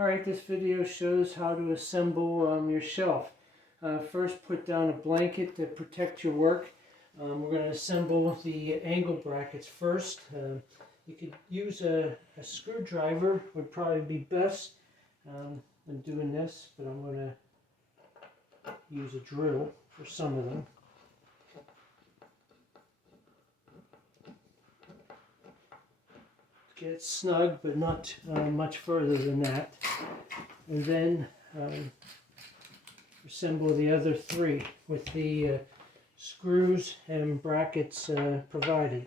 Alright, this video shows how to assemble your shelf. First, put down a blanket to protect your work. We're going to assemble the angle brackets first. You could use a screwdriver, would probably be best than doing this, but I'm going to use a drill for some of them. Get snug, but not much further than that. And then assemble the other three with the screws and brackets provided.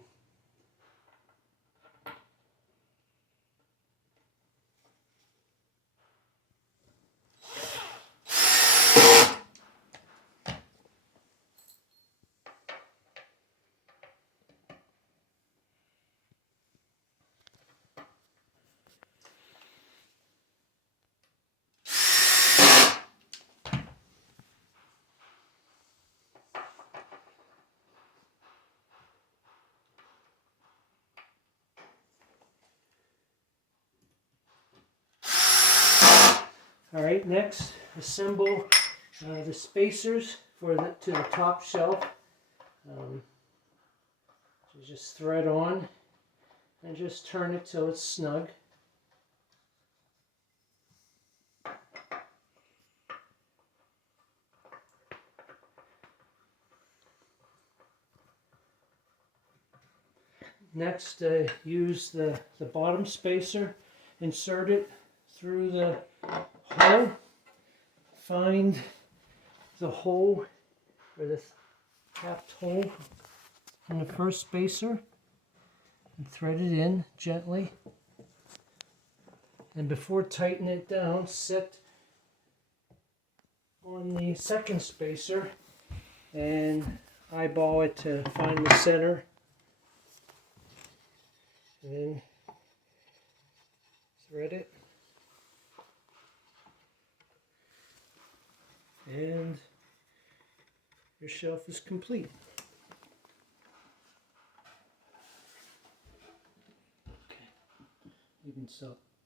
Alright, next assemble the spacers to the top shelf. So just thread on and just turn it till it's snug. Next, use the bottom spacer, insert it through the hole, find the hole or the tapped hole in the first spacer and thread it in gently. And before tightening it down, set on the second spacer and eyeball it to find the center. And then thread it. And your shelf is complete. Okay, you can stop.